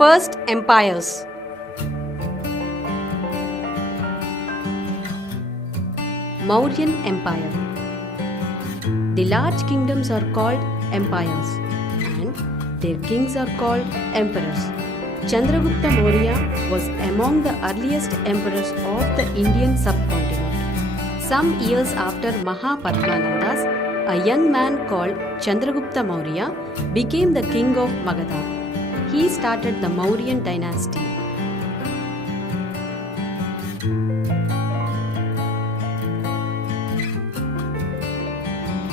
First empires. Mauryan Empire. The large kingdoms are called empires and their kings are called emperors. Chandragupta Maurya was among the earliest emperors of the Indian subcontinent. Some years after Mahapadmanandas, a young man called Chandragupta Maurya became the king of Magadha. He started the Mauryan dynasty.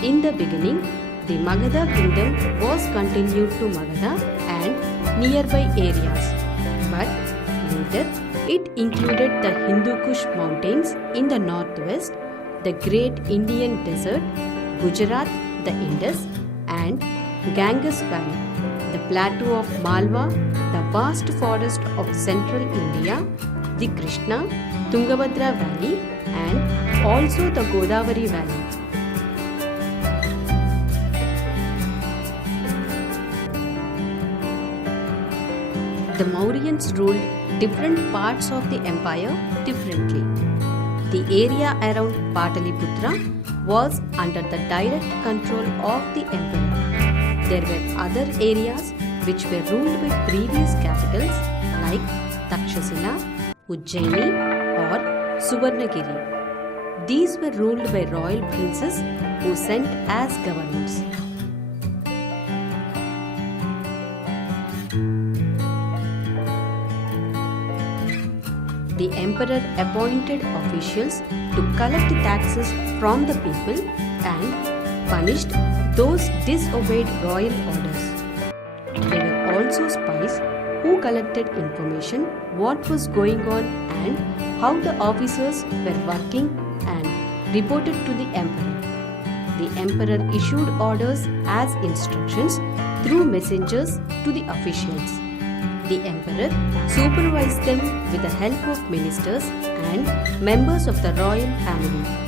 In the beginning, the Magadha kingdom was continued to Magadha and nearby areas, but later it included the Hindu Kush mountains in the northwest, the great Indian desert, Gujarat, the Indus, and Ganges Valley, the plateau of Malwa, the vast forest of central India, the Krishna, Tungabhadra Valley, and also the Godavari Valley. The Mauryans ruled different parts of the empire differently. The area around Pataliputra was under the direct control of the emperor. There were other areas which were ruled by previous capitals like Takshashila, Ujjaini or Suvarnagiri. These were ruled by royal princes who sent as governors. The emperor appointed officials to collect taxes from the people and punished those disobeyed royal orders. There were also spies who collected information what was going on and how the officers were working and reported to the emperor. The emperor issued orders as instructions through messengers to the officials. The emperor supervised them with the help of ministers and members of the royal family.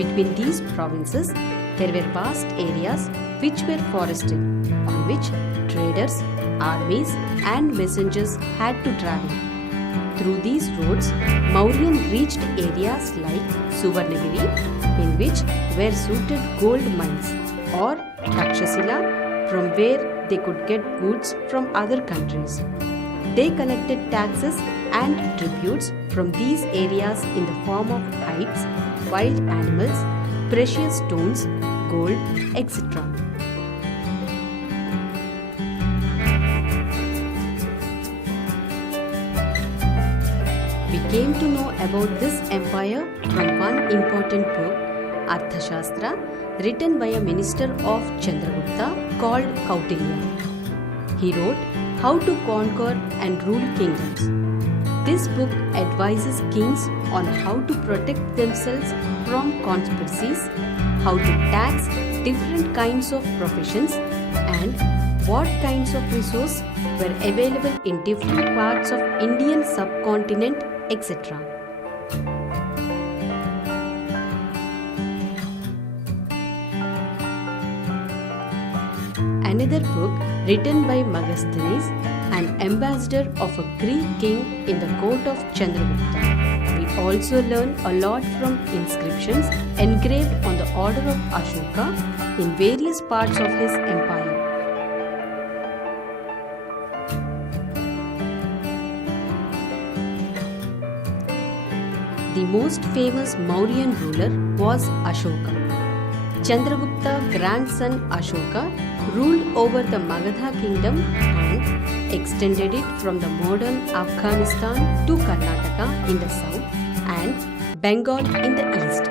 Between these provinces, there were vast areas which were forested, on which traders, armies, and messengers had to travel. Through these roads, Mauryan reached areas like Suvarnagiri, in which were suited gold mines, or Takshashila, from where they could get goods from other countries. They collected taxes and tributes from these areas in the form of hides, wild animals, precious stones, gold, etc. We came to know about this empire from one important book, Arthashastra, written by a minister of Chandragupta called Kautilya. He wrote how to conquer and rule kingdoms. This book advises kings on how to protect themselves from conspiracies, how to tax different kinds of professions, and what kinds of resources were available in different parts of Indian subcontinent, etc. Another book written by Megasthenes, an ambassador of a Greek king in the court of Chandragupta. We also learn a lot from inscriptions engraved on the order of Ashoka in various parts of his empire. The most famous Mauryan ruler was Ashoka. Chandragupta, grandson Ashoka, ruled over the Magadha kingdom and extended it from the modern Afghanistan to Karnataka in the south and Bengal in the east.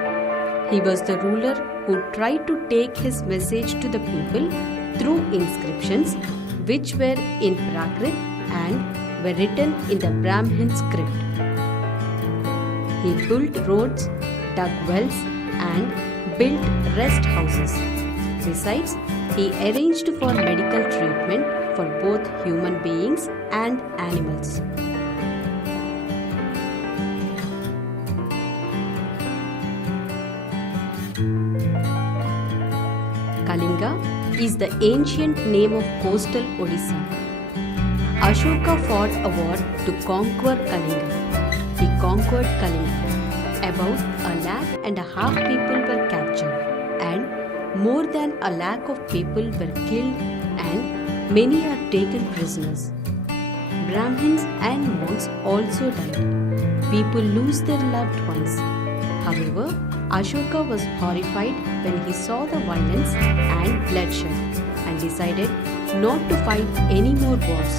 He was the ruler who tried to take his message to the people through inscriptions which were in Prakrit and were written in the Brahmin script. He built roads, dug wells, and built rest houses. Besides, he arranged for medical treatment for both human beings and animals. is the ancient name of coastal Odisha. Ashoka fought a war to conquer Kalinga. He conquered Kalinga. About 1.5 lakh people were captured, and more than 1 lakh of people were killed, and many are taken prisoners. Brahmins and monks also died. People lose their loved ones. However, Ashoka was horrified when he saw the violence and bloodshed and decided not to fight any more wars.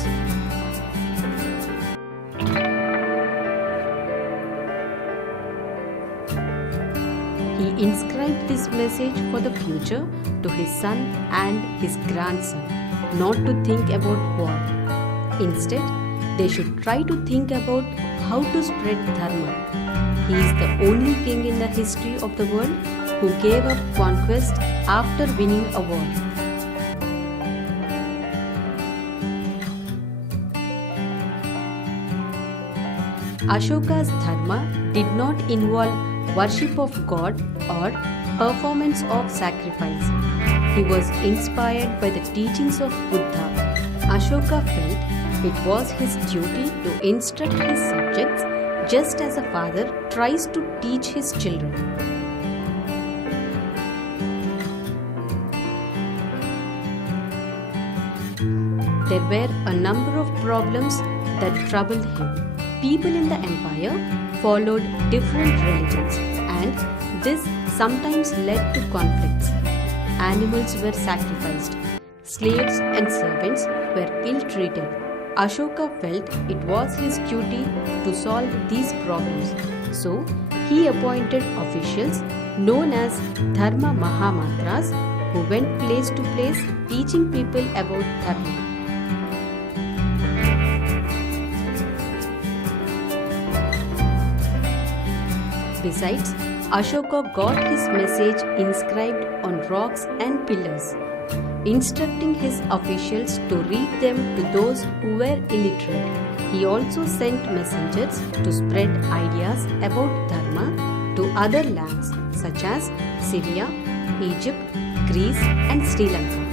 He inscribed this message for the future to his son and his grandson, not to think about war. Instead, they should try to think about how to spread dharma. He is the only king in the history of the world who gave up conquest after winning a war. Ashoka's dharma did not involve worship of God or performance of sacrifice. He was inspired by the teachings of Buddha. Ashoka felt it was his duty to instruct his subjects just as a father tries to teach his children. There were a number of problems that troubled him. People in the empire followed different religions, and this sometimes led to conflicts. Animals were sacrificed. Slaves and servants were ill-treated. Ashoka felt it was his duty to solve these problems. So, he appointed officials known as Dharma Mahamantras who went place to place teaching people about Dharma. Besides, Ashoka got his message inscribed on rocks and pillars, instructing his officials to read them to those who were illiterate. He also sent messengers to spread ideas about Dharma to other lands such as Syria, Egypt, Greece, and Sri Lanka.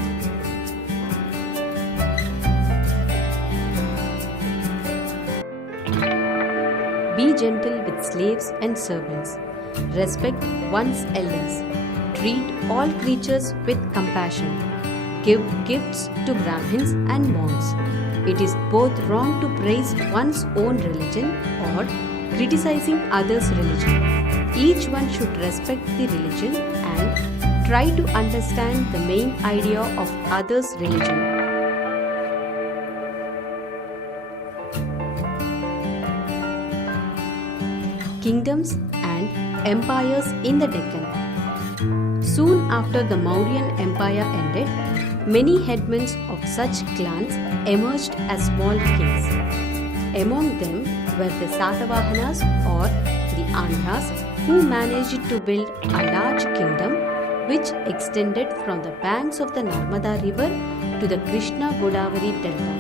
Be gentle with slaves and servants. Respect one's elders. Treat all creatures with compassion. Give gifts to Brahmins and monks. It is both wrong to praise one's own religion or criticizing others' religion. Each one should respect the religion and try to understand the main idea of others' religion. Kingdoms and empires in the Deccan. Soon after the Mauryan Empire ended, many headmen of such clans emerged as small kings. Among them were the Satavahanas or the Andhras, who managed to build a large kingdom which extended from the banks of the Narmada river to the Krishna Godavari delta.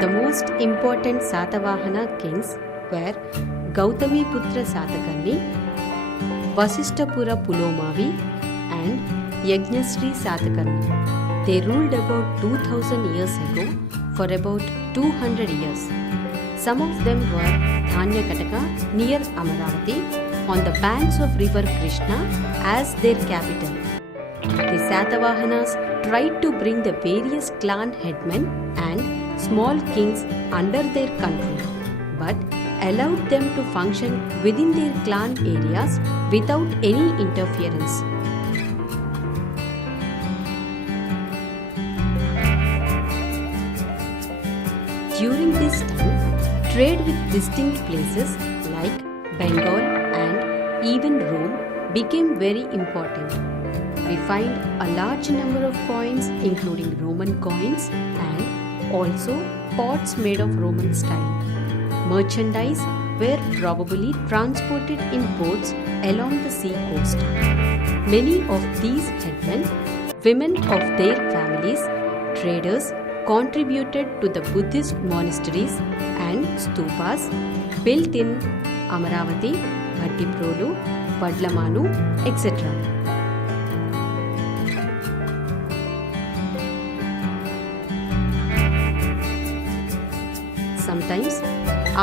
The most important Satavahana kings were Gautamiputra Satakarni, Vasishtapura Pulomavi, and Yajnasri Satakarni. They ruled about 2000 years ago for about 200 years. Some of them were Dhanyakataka near Amaravati on the banks of river Krishna as their capital. The Satavahanas tried to bring the various clan headmen and small kings under their control, but allowed them to function within their clan areas without any interference. During this time, trade with distinct places like Bengal and even Rome became very important. We find a large number of coins, including Roman coins, and also pots made of Roman style. Merchandise were probably transported in boats along the sea coast. Many of these headmen, women of their families, traders, contributed to the Buddhist monasteries and stupas built in Amaravati, Bhattiprolu, Vadlamanu, etc. Sometimes,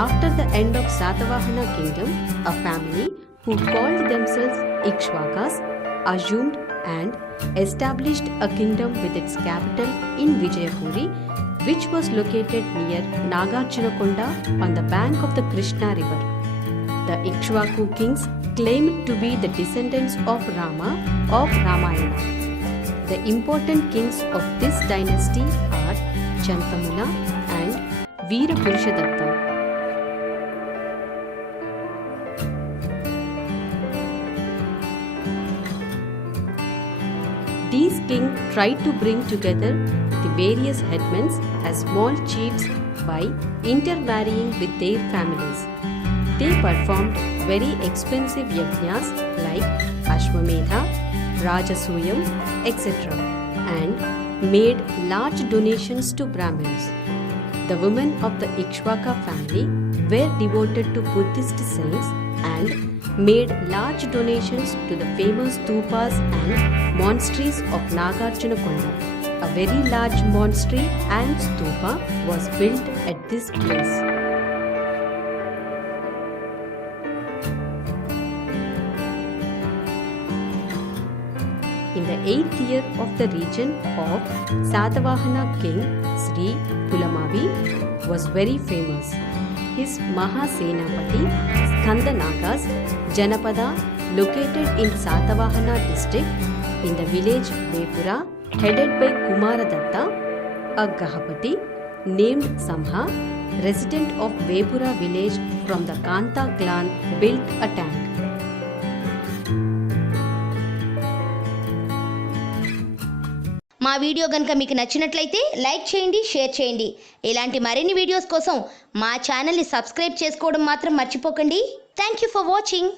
after the end of Satavahana kingdom, a family who called themselves Ikshvakas assumed and established a kingdom with its capital in Vijayapuri, which was located near Nagarjunakonda on the bank of the Krishna river. The Ikshvaku kings claimed to be the descendants of Rama of Ramayana. The important kings of this dynasty are Chantamula and Veerapurushadatta. These kings tried to bring together the various headmen as small chiefs by intermarrying with their families. They performed very expensive yajnas like Ashwamedha, Rajasuyam, etc. and made large donations to Brahmins. The women of the Ikshvaka family were devoted to Buddhist saints and made large donations to the famous stupas and monasteries of Nagarjunakonda. A very large monastery and stupa was built at this place. In the 8th year of the reign of Satavahana king Sri Pulamavi was very famous. His Mahasenapati Skandanagas Janapada located in Satavahana district in the village Vepura headed by Kumaradatta, a Gahapati named Samha, resident of Vepura village from the Kanta clan, built a tank. మా video కనుక మీకు నచ్చినట్లయితే like చేయండి, share చేయండి. ఇలాంటి మరిన్ని videos కోసం మా ఛానల్ని సబ్స్క్రైబ్ చేసుకోవడం మాత్రం మర్చిపోకండి. Thank you for watching.